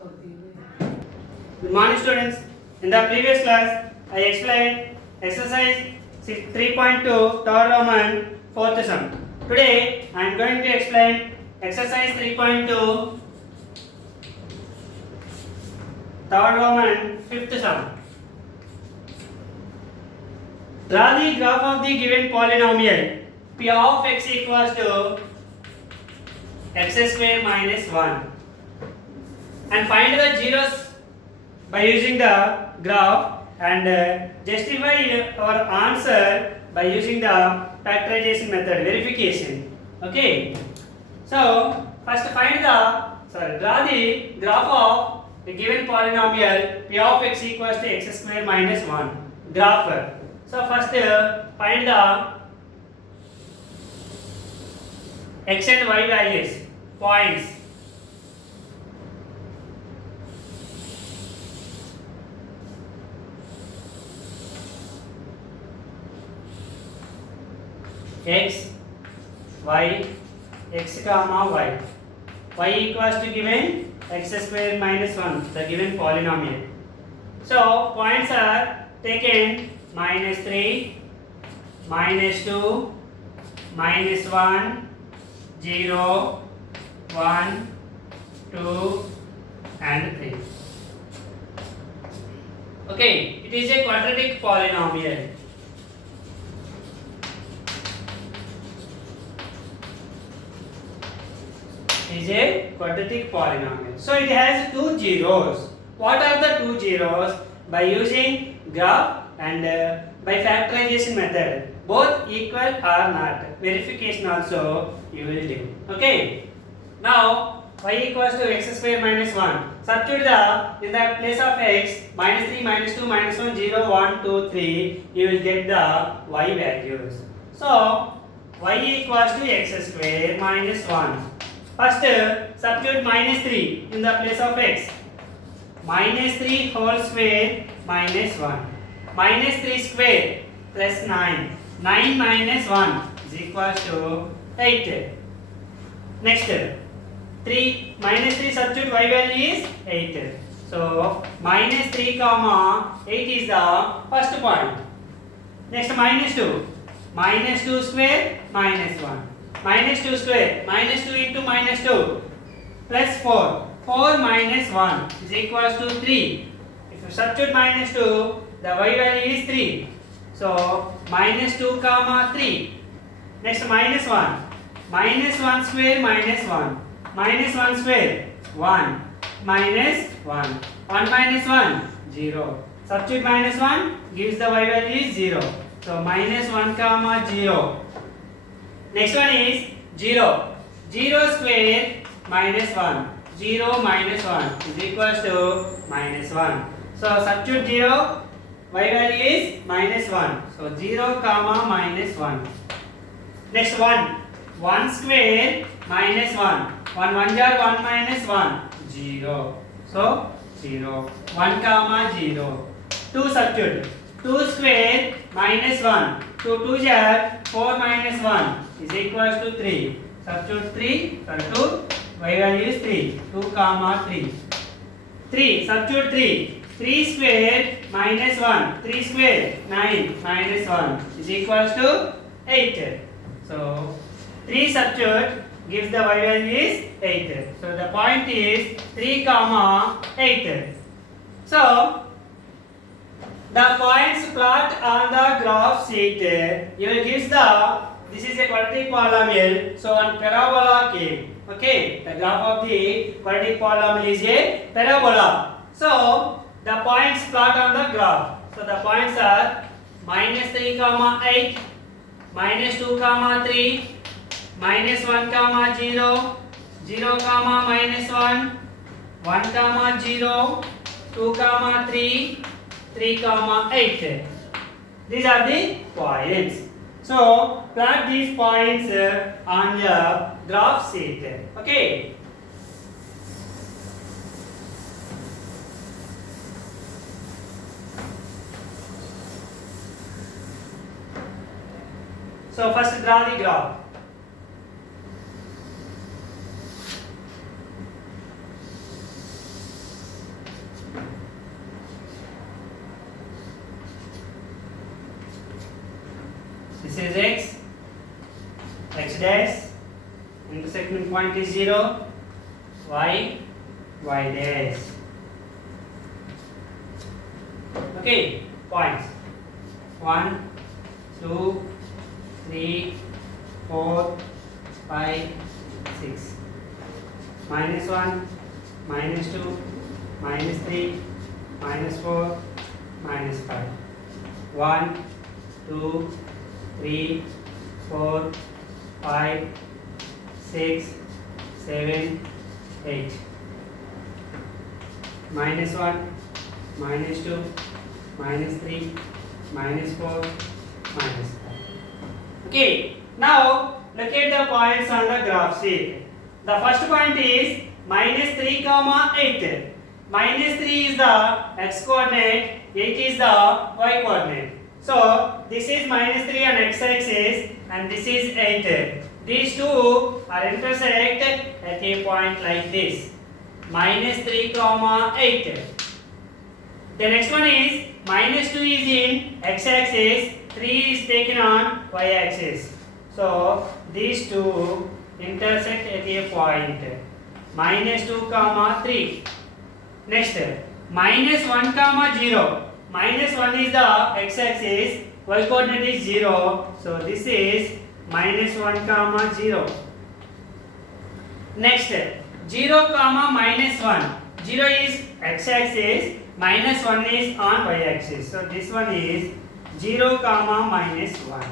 Good morning, students. In the previous class, I explained exercise 3.2 third Roman fourth sum. Today, I am going to explain exercise 3.2 third Roman fifth sum. Draw the graph of the given polynomial p of x equals to x square minus 1 and find the zeros by using the graph and justify our answer by using the factorization method verification. Okay, so first draw the graph of the given polynomial p of x equals to x square minus 1 graph. So first find the x and y values points. X, y, x comma y. Y equals to given x square minus 1, the given polynomial. So points are taken minus 3, minus 2, minus 1, 0, 1, 2 and 3. Okay, it is a quadratic polynomial. Is a quadratic polynomial. So it has two zeros. What are the two zeros? By using graph and by factorization method, both equal or not. Verification also you will do. Okay. Now y equals to x square minus 1. Substitute in the place of x minus 3, minus 2, minus 1, 0, 1, 2, 3. You will get the y values. So y equals to x square minus 1. First, substitute minus 3 in the place of x. Minus 3 whole square minus 1. Minus 3 square plus 9. 9 minus 1 is equals to 8. Next, 3 minus 3 substitute y value is 8. So, minus 3 comma 8 is the first point. Next, minus 2. Minus 2 square minus 1. Minus 2 square, minus 2 into minus 2, plus 4. 4 minus 1 is equals to 3. If you substitute minus 2, the y value is 3. So, minus 2 comma 3. Next, minus 1. Minus 1 square minus 1. Minus 1 square, 1. Minus 1. 1 minus 1, 0. Substitute minus 1 gives the y value is 0. So, minus 1 comma 0. Next one is 0. 0 square minus 1. 0 minus 1 is equals to minus 1. So substitute 0. Y value is minus 1. So 0 comma minus 1. Next 1. 1 square minus 1. 1 1 jar 1 minus 1. 0. So 0. 1 comma 0. 2 substitute. 2 square minus 1. 2 2 jar 4 minus 1 is equals to 3. Substitute 3 for 2. Y value is 3. 2 comma 3. 3. Substitute 3. 3 square minus 1. 3 square 9 minus 1 is equals to 8. So 3 substitute gives the y value is 8. So the point is 3 comma 8. So the points plot on the graph sheet. You will give this is a quadratic polynomial. So one parabola came. Okay, the graph of the quadratic polynomial is a parabola. So the points plot on the graph. So the points are minus 3 comma 8, minus 2 comma 3, minus 1 comma 0, 0 comma minus 1, 1 comma 0, 2 comma 3, 3 comma 8. These are the points. So plot these points on the graph sheet. Okay. So first draw the graph. This is x, x dash, intersecting point is 0, y, y dash. Okay, points 1, 2, 3, 4, 5, 6. Minus 1, minus 2, minus 3, minus 4, minus 5. 1, 2, 3, 4, 5, 6, 7, 8. Minus 1, minus 2, minus 3, minus 4, minus 5. Okay, now look at the points on the graph sheet. The first point is minus 3 comma 8. Minus 3 is the x coordinate, 8 is the y coordinate. So this is minus 3 on x axis and this is 8. These two are intersect at a point like this. Minus 3 comma 8. The next one is minus 2 is in x axis, 3 is taken on y axis. So these two intersect at a point. Minus 2 comma 3. Next, minus 1 comma 0. Minus 1 is the x axis, y coordinate is 0. So this is minus 1 comma 0. Next, 0 comma minus 1. 0 is x axis, minus 1 is on y axis. So this one is 0 comma minus 1.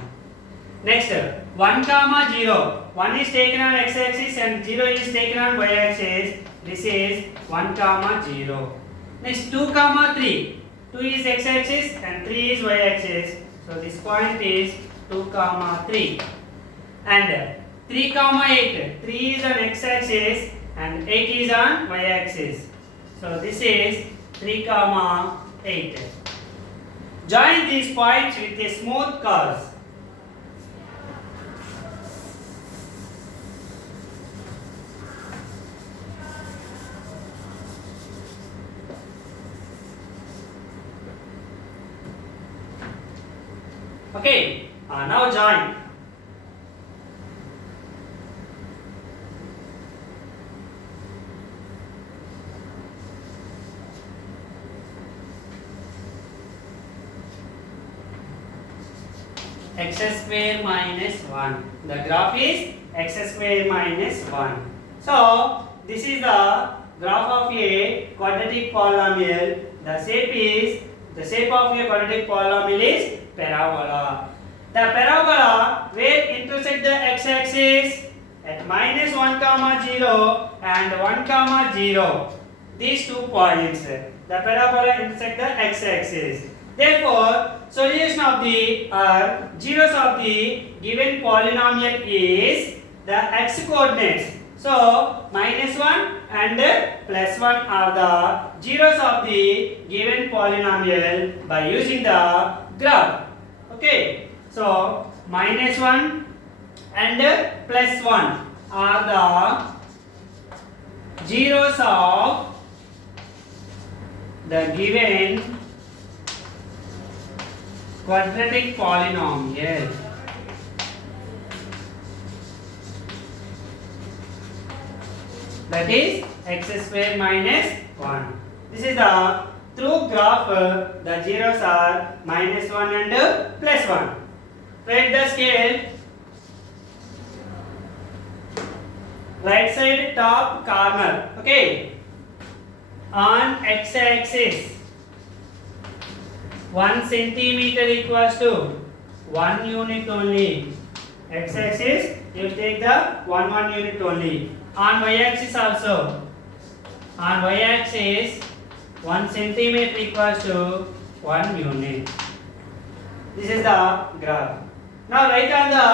Next, 1 comma 0. 1 is taken on x axis and 0 is taken on y axis. This is 1 comma 0. Next, 2 comma 3. 2 is x axis and 3 is y axis. So this point is 2 comma 3. And 3 comma 8. 3 is on x axis and 8 is on y axis. So this is 3 comma 8. Join these points with a smooth curve. Okay, now join. X square minus 1. The graph is x square minus 1. So, this is the graph of a quadratic polynomial. The shape of a quadratic polynomial is parabola. The parabola will intersect the x-axis at minus 1 comma 0 and 1 comma 0. These 2 points. The parabola intersect the x-axis. Therefore, solution of the zeros of the given polynomial is the x coordinates. So, minus 1 and plus 1 are the zeros of the given polynomial by using the graph. Okay, so minus 1 and plus 1 are the zeros of the given quadratic polynomial. That is x square minus 1. This is the true graph. The zeros are minus 1 and plus 1. Write the scale. Right side top corner. Okay. On x axis 1 centimeter equals to 1 unit only. X axis you take the 1 unit only. On y axis also. On y axis 1 centimeter equals to 1 unit. This is the graph. Now write on the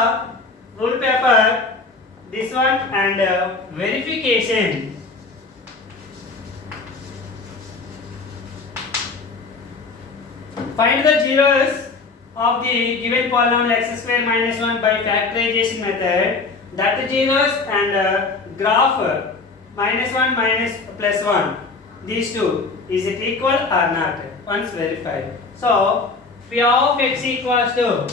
rule paper this one and verification. Find the zeros of the given polynomial x square minus 1 by factorization method. That zeros and graph minus 1 minus plus 1. these two, is it equal or not? Once verified. So P of x equals to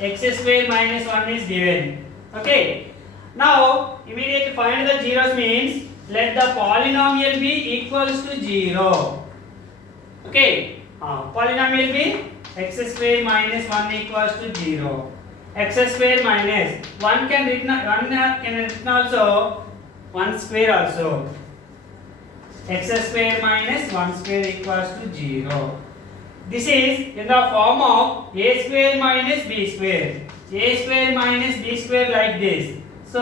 x square minus 1 is given. Okay. Now immediately find the zeros means let the polynomial be equals to 0. Okay. Polynomial be x square minus 1 equals to 0. X square minus 1 can written also 1 square also. X square minus 1 square equals to 0. This is in the form of a square minus b square. A square minus b square like this. So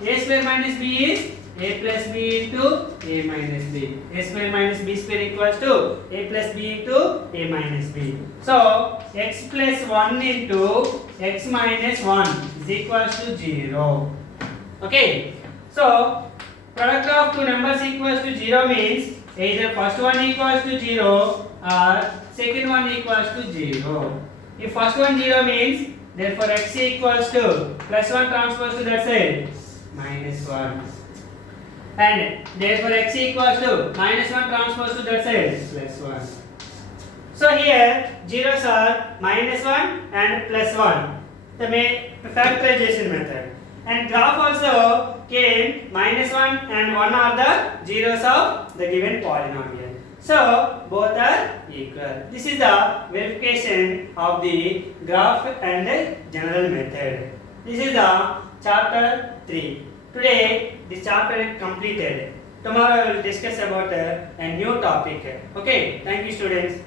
a square minus b is a plus b into a minus b. A square minus b square equals to a plus b into a minus b. So x plus 1 into x minus 1 is equals to 0. Okay. So product of two numbers equals to 0 means either first one equals to 0 or second one equals to 0. If first one 0 means therefore x equals to plus 1 transpose to that side minus 1. And therefore x equals to minus 1 transpose to that side plus 1. So here zeros are minus 1 and plus 1. The factorization method. And graph also came minus 1 and 1 are the zeros of the given polynomial. So both are equal. This is the verification of the graph and the general method. This is the chapter 3. Today this chapter is completed. Tomorrow I will discuss about a new topic. Okay, thank you students.